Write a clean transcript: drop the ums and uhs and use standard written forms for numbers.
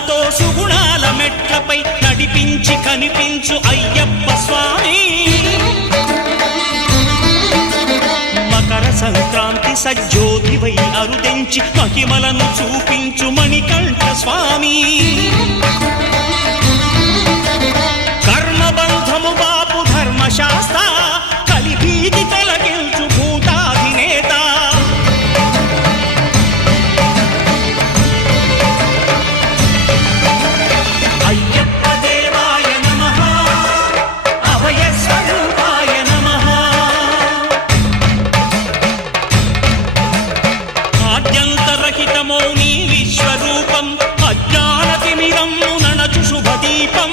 సుమములతో సుగుణాల మెట్లపై నడిపించి కనిపించు అయ్యప్ప స్వామి మకర సంక్రాంతి సజ్జోతివై అరుదెంచి మహిమలను చూపించు మణికంఠ స్వామి కర్మబంధము బాపు ధర్మశాస్త్ర కలిభీతి తొలగించు భూతాధినేత అయ్యప్ప దేవాయ నమః అభయ స్వరూపాయ నమః ఆద్యంతరహితమో నీ విశ్వరూపం అజ్ఞానతిమిరం నణచు శుభదీపం